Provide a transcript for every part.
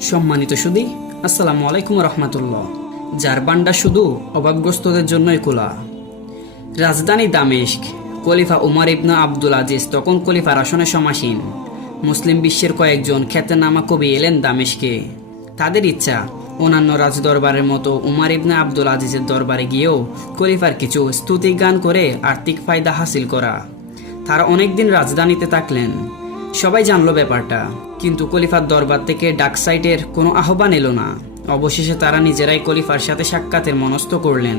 সম্মানিত সুদী, আসসালামু আলাইকুম রহমতুল্লাহ। যার বান্ডা শুধু অভাবগ্রস্তদের জন্যই খোলা। রাজধানী দামেস্ক, খলিফা উমর ইবনা আব্দুল আজিজ তখন খলিফার আসনে সমাসীন। মুসলিম বিশ্বের কয়েকজন খ্যাতনামা কবি এলেন দামেশকে তাদের ইচ্ছা, অন্যান্য রাজ দরবারের মতো উমার ইবনা আব্দুল আজিজের দরবারে গিয়েও খলিফার কিছু স্তুতি গান করে আর্থিক ফায়দা হাসিল করা। তারা অনেকদিন রাজধানীতে থাকলেন। সবাই জানলো ব্যাপারটা, কিন্তু কলিফার দরবার থেকে ডাক সাইটের কোনো আহ্বান এলো না। অবশেষে তারা নিজেরাই কলিফার সাথে সাক্ষাতের মনস্থ করলেন।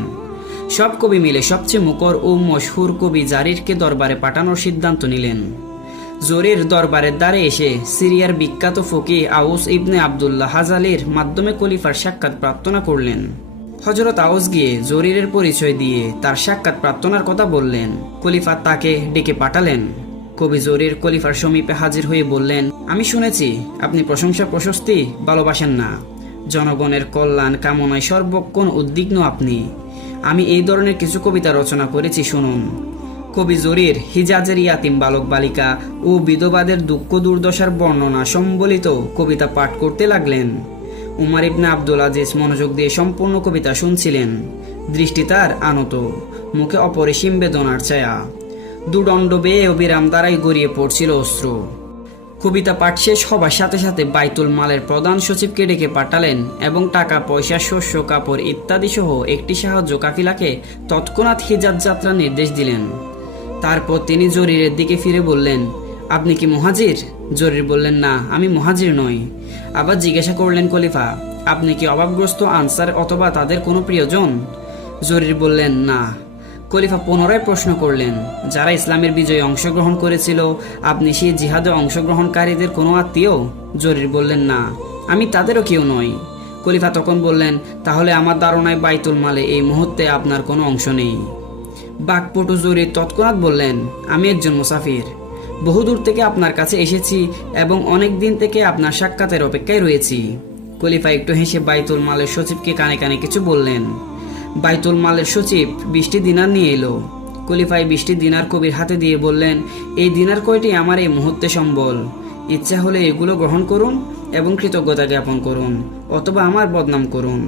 সব কবি মিলে সবচেয়ে মুকর ও মশহুর কবি জারিরকে দরবারে পাঠানোর সিদ্ধান্ত নিলেন। জরির দরবারের দ্বারে এসে সিরিয়ার বিখ্যাত ফকি আউস ইবনে আবদুল্লাহ হাজালির মাধ্যমে কলিফার সাক্ষাৎ প্রার্থনা করলেন। হজরত আউস গিয়ে জরিরের পরিচয় দিয়ে তার সাক্ষাৎ প্রার্থনার কথা বললেন। খলিফা তাকে ডেকে পাঠালেন। কবি জরির খলিফার সমীপে হাজির হয়ে বললেন, আমি শুনেছি, আপনি প্রশংসা প্রশস্তি ভালোবাসেন না। জনগণের কল্যাণ কামনায় সর্বক্ষণ উদ্বিগ্ন আপনি। আমি এই ধরনের কিছু কবিতা রচনা করেছি, শুনুন। কবি জরির হিজাজের ইয়াতিম বালক বালিকা ও বিধবাদের দুঃখ দুর্দশার বর্ণনা সম্বলিত কবিতা পাঠ করতে লাগলেন। উমার ইবনে আব্দুল আজিজ মনোযোগ দিয়ে সম্পূর্ণ কবিতা শুনছিলেন। দৃষ্টি তার আনত, মুখে অপরিসীম বেদনার ছায়া। দুদণ্ড বেয়ে অবিরাম দ্বারাই গড়িয়ে পড়ছিল অশ্রু। কবিতা পাঠ শেষ হবার সাথে সাথে বাইতুল মালের প্রধান সচিবকে ডেকে পাঠালেন এবং টাকা, পয়সা, শস্য, কাপড় ইত্যাদি সহ একটি সাহায্য কাফিলাকে তৎক্ষণাৎ হিজাজ যাত্রার নির্দেশ দিলেন। তারপর তিনি জরিরের দিকে ফিরে বললেন, আপনি কি মহাজির? জরির বললেন, না, আমি মহাজির নই। আবার জিজ্ঞাসা করলেন, খলিফা, আপনি কি অভাবগ্রস্ত আনসার অথবা তাদের কোনো প্রিয়জন? জরির বললেন, না। খলিফা পুনরায় প্রশ্ন করলেন, যারা ইসলামের বিজয়ে অংশগ্রহণ করেছিল, আপনি সেই জিহাদে অংশগ্রহণকারীদের কোনো আত্মীয়? জরির বললেন, না, আমি তাদেরও কেউ নই। খলিফা তখন বললেন, তাহলে আমার ধারণায় বাইতুল মালে এই মুহূর্তে আপনার কোনো অংশ নেই। বাঘপটু জরির তৎক্ষণাৎ বললেন, আমি একজন মুসাফির। বহুদূর থেকে আপনার কাছে এসেছি এবং অনেক দিন থেকে আপনার সাক্ষাতের অপেক্ষায় রয়েছি। খলিফা একটু হেসে বাইতুল মালের সচিবকে কানে কানে কিছু বললেন বাইতুল মালের সচিব বৃষ্টি দিনার নিয়ে এলো। কলিফাই বৃষ্টি দিনার কবির হাতে দিয়ে বললেন, এই দিনার কয়টি আমার এই মুহূর্তে সম্বল? ইচ্ছা হলে এগুলো গ্রহণ করুন এবং কৃতজ্ঞতা জ্ঞাপন করুন, অথবা আমার বদনাম করুন।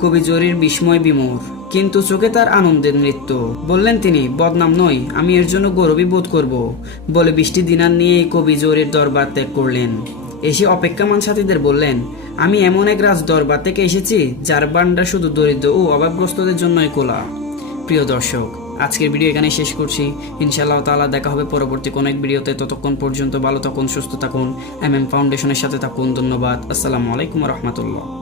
কবি জরির বিস্ময় বিমোর, কিন্তু চোখে তার আনন্দের নৃত্য। বললেন তিনি, বদনাম নই আমি এর জন্য গৌরবী বোধ করব। বলে বৃষ্টি দিনার নিয়ে কবি জরির দরবার ত্যাগ করলেন। এসে অপেক্ষামান সাথীদের বললেন, আমি এমন এক রাজ দরবার থেকে এসেছি, যার বান্ডা শুধু দরিদ্র ও অভাবগ্রস্তদের জন্যই কোলা প্রিয় দর্শক, আজকের ভিডিও এখানে শেষ করছি। ইনশাআল্লাহ তালা দেখা হবে পরবর্তী কোনো এক ভিডিওতে। ততক্ষণ পর্যন্ত ভালো থাকুন, সুস্থ থাকুন। এম এম ফাউন্ডেশনের সাথে থাকুন। ধন্যবাদ। আসসালামু আলাইকুম রহমতুল্লাহ।